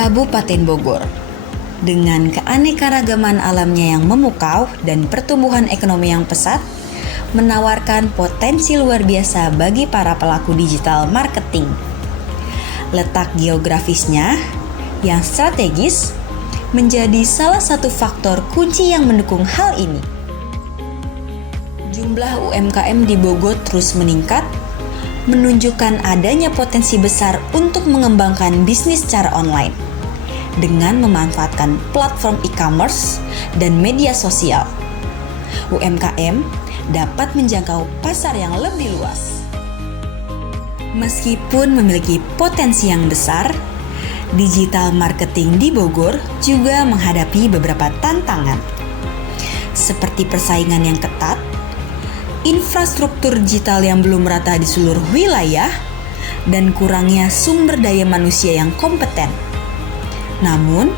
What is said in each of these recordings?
Kabupaten Bogor. Dengan keanekaragaman alamnya yang memukau dan pertumbuhan ekonomi yang pesat, menawarkan potensi luar biasa bagi para pelaku digital marketing. Letak geografisnya yang strategis menjadi salah satu faktor kunci yang mendukung hal ini. Jumlah UMKM di Bogor terus meningkat, menunjukkan adanya potensi besar untuk mengembangkan bisnis secara online dengan memanfaatkan platform e-commerce dan media sosial. UMKM dapat menjangkau pasar yang lebih luas. Meskipun memiliki potensi yang besar, digital marketing di Bogor juga menghadapi beberapa tantangan, seperti persaingan yang ketat, infrastruktur digital yang belum merata di seluruh wilayah, dan kurangnya sumber daya manusia yang kompeten. Namun,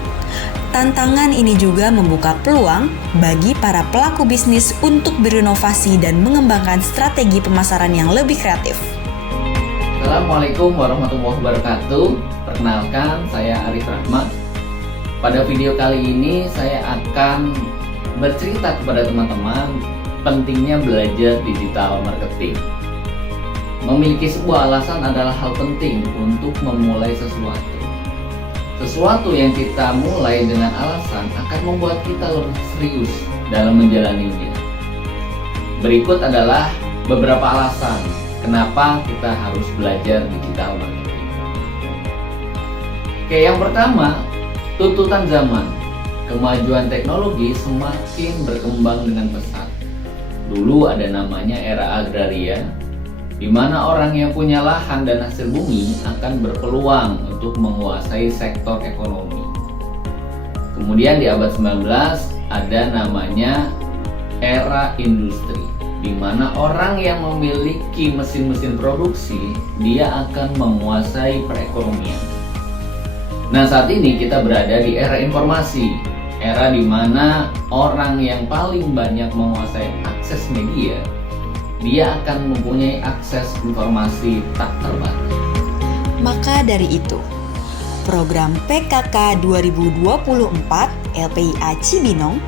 tantangan ini juga membuka peluang bagi para pelaku bisnis untuk berinovasi dan mengembangkan strategi pemasaran yang lebih kreatif. Assalamualaikum warahmatullahi wabarakatuh. Perkenalkan, saya Arif Rahmat. Pada video kali ini saya akan bercerita kepada teman-teman pentingnya belajar digital marketing. Memiliki sebuah alasan adalah hal penting untuk memulai sesuatu. Sesuatu yang kita mulai dengan alasan akan membuat kita lebih serius dalam menjalaninya. Berikut adalah beberapa alasan kenapa kita harus belajar digital marketing. Oke, yang pertama, tuntutan zaman. Kemajuan teknologi semakin berkembang dengan pesat. Dulu ada namanya era agraria, di mana orang yang punya lahan dan hasil bumi akan berpeluang untuk menguasai sektor ekonomi. Kemudian di abad 19 ada namanya era industri, di mana orang yang memiliki mesin-mesin produksi, dia akan menguasai perekonomian. Nah, saat ini kita berada di era informasi, era di mana orang yang paling banyak menguasai akses media, dia akan mempunyai akses informasi tak terbatas. Maka dari itu, program PKK 2024 LPIA Cibinong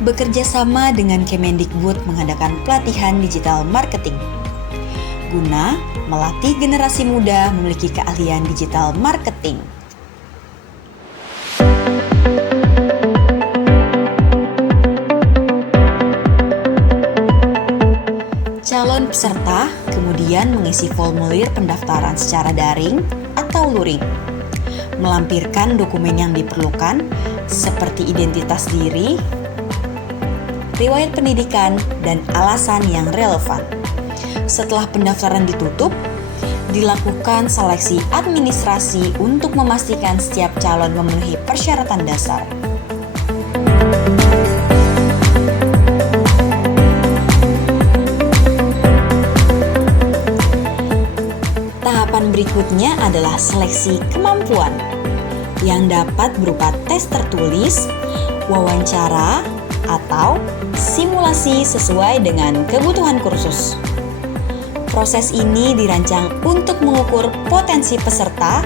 bekerja sama dengan Kemendikbud mengadakan pelatihan digital marketing guna melatih generasi muda memiliki keahlian digital marketing. Calon peserta kemudian mengisi formulir pendaftaran secara daring atau luring, melampirkan dokumen yang diperlukan seperti identitas diri, riwayat pendidikan, dan alasan yang relevan. Setelah pendaftaran ditutup, dilakukan seleksi administrasi untuk memastikan setiap calon memenuhi persyaratan dasar. Tahapan berikutnya adalah seleksi kemampuan yang dapat berupa tes tertulis, wawancara, atau simulasi sesuai dengan kebutuhan kursus. Proses ini dirancang untuk mengukur potensi peserta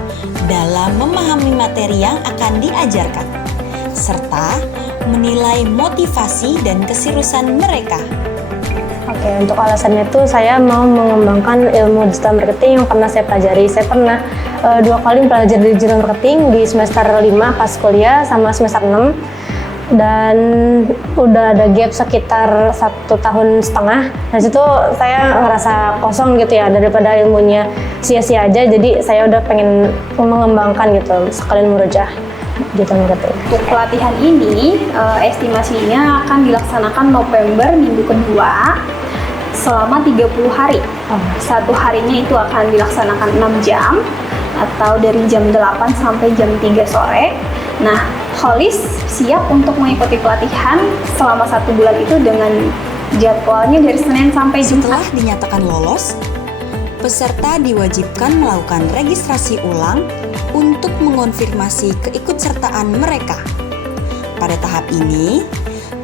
dalam memahami materi yang akan diajarkan, serta menilai motivasi dan keseriusan mereka. Oke, untuk alasannya itu saya mau mengembangkan ilmu digital marketing yang pernah saya pelajari. Saya pernah 2 kali belajar digital marketing di semester 5 pas kuliah sama semester 6. Dan udah ada gap sekitar 1,5 tahun. Dari situ saya ngerasa kosong gitu ya, daripada ilmunya sia-sia aja. Jadi saya udah pengen mengembangkan gitu, sekalian murojaah digital marketing. Untuk pelatihan ini, estimasinya akan dilaksanakan November minggu kedua selama 30 hari. Satu harinya itu akan dilaksanakan 6 jam atau dari jam 8 sampai jam 3 sore. Nah, Holis siap untuk mengikuti pelatihan selama 1 bulan itu dengan jadwalnya dari Senin sampai Jumat. Setelah dinyatakan lolos, peserta diwajibkan melakukan registrasi ulang untuk mengonfirmasi keikutsertaan mereka. Pada tahap ini,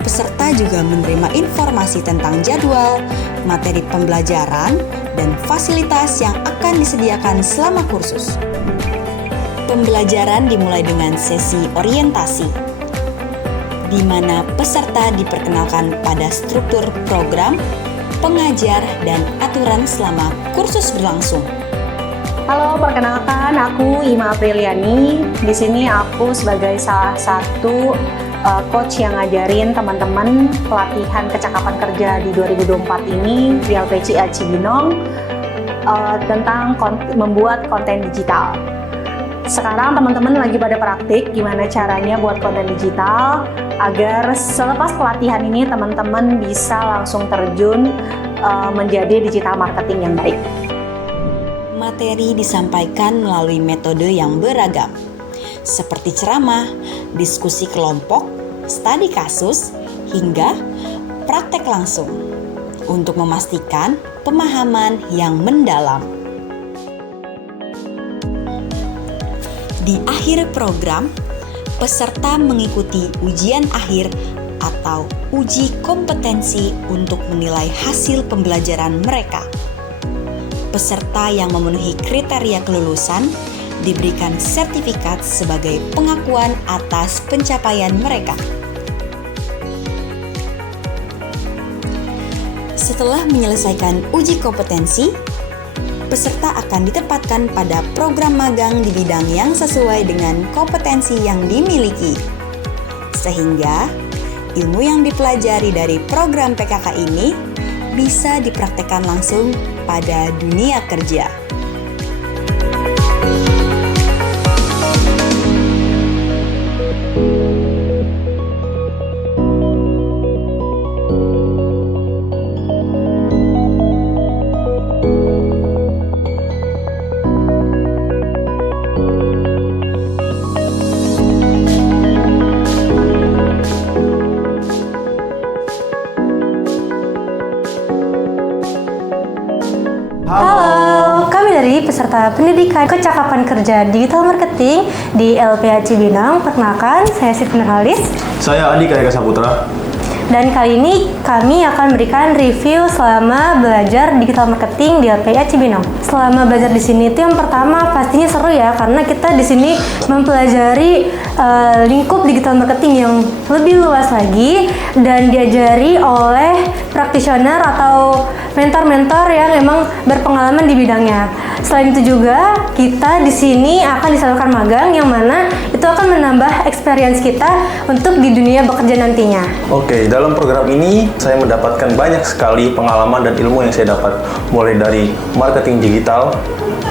peserta juga menerima informasi tentang jadwal, materi pembelajaran, dan fasilitas yang akan disediakan selama kursus. Pembelajaran dimulai dengan sesi orientasi, di mana peserta diperkenalkan pada struktur program, pengajar, dan aturan selama kursus berlangsung. Halo, perkenalkan aku Ima Apriliani. Di sini aku sebagai salah satu coach yang ngajarin teman-teman pelatihan kecakapan kerja di 2024 ini di LPCA Cibinong tentang membuat konten digital. Sekarang teman-teman lagi pada praktik gimana caranya buat konten digital agar selepas pelatihan ini teman-teman bisa langsung terjun menjadi digital marketing yang baik. Materi disampaikan melalui metode yang beragam, seperti ceramah, diskusi kelompok, studi kasus, hingga praktek langsung, untuk memastikan pemahaman yang mendalam. Di akhir program, peserta mengikuti ujian akhir atau uji kompetensi untuk menilai hasil pembelajaran mereka. Peserta yang memenuhi kriteria kelulusan diberikan sertifikat sebagai pengakuan atas pencapaian mereka. Setelah menyelesaikan uji kompetensi, peserta akan ditempatkan pada program magang di bidang yang sesuai dengan kompetensi yang dimiliki. Sehingga, ilmu yang dipelajari dari program PKK ini bisa dipraktekkan langsung pada dunia kerja. Halo, kami dari peserta pendidikan kecakapan kerja digital marketing di LPA Cibinong. Perkenalkan, saya Siti Nurhalis. Saya Adi Kayaka Saputra. Dan kali ini kami akan memberikan review selama belajar digital marketing di LPA Cibinong. Selama belajar di sini itu yang pertama pastinya seru ya, karena kita di sini mempelajari lingkup digital marketing yang lebih luas lagi dan diajari oleh practitioner atau mentor-mentor yang emang berpengalaman di bidangnya. Selain itu juga kita di sini akan disalurkan magang yang mana itu akan menambah experience kita untuk di dunia bekerja nantinya. Oke, dalam program ini saya mendapatkan banyak sekali pengalaman dan ilmu yang saya dapat, mulai dari marketing digital,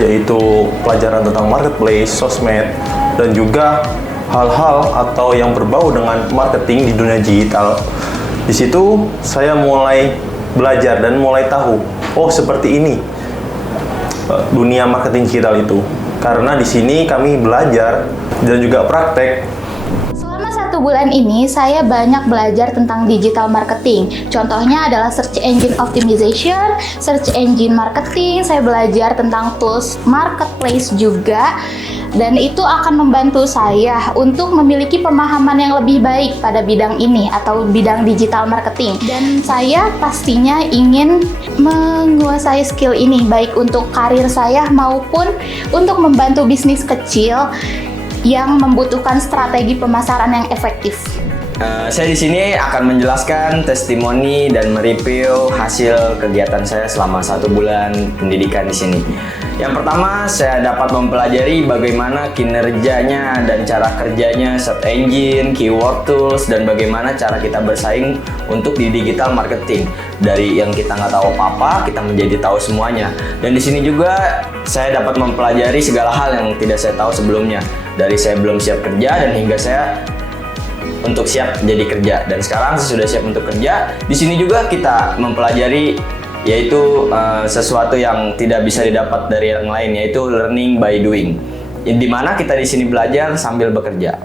yaitu pelajaran tentang marketplace, sosmed, dan juga hal-hal atau yang berbau dengan marketing di dunia digital. Di situ saya mulai belajar dan mulai tahu, oh seperti ini dunia marketing digital itu. Karena di sini kami belajar dan juga praktek. Selama 1 bulan ini saya banyak belajar tentang digital marketing. Contohnya adalah search engine optimization, search engine marketing. Saya belajar tentang tools marketplace juga. Dan itu akan membantu saya untuk memiliki pemahaman yang lebih baik pada bidang ini atau bidang digital marketing. Dan saya pastinya ingin menguasai skill ini baik untuk karir saya maupun untuk membantu bisnis kecil yang membutuhkan strategi pemasaran yang efektif. Saya di sini akan menjelaskan testimoni dan mereview hasil kegiatan saya selama 1 bulan pendidikan di sini. Yang pertama, saya dapat mempelajari bagaimana kinerjanya dan cara kerjanya search engine, keyword tools, dan bagaimana cara kita bersaing untuk di digital marketing. Dari yang kita nggak tahu apa-apa, kita menjadi tahu semuanya. Dan di sini juga saya dapat mempelajari segala hal yang tidak saya tahu sebelumnya. Dari saya belum siap kerja dan hingga saya untuk siap jadi kerja, dan sekarang saya sudah siap untuk kerja. Di sini juga kita mempelajari yaitu sesuatu yang tidak bisa didapat dari yang lain, yaitu learning by doing, di mana kita di sini belajar sambil bekerja.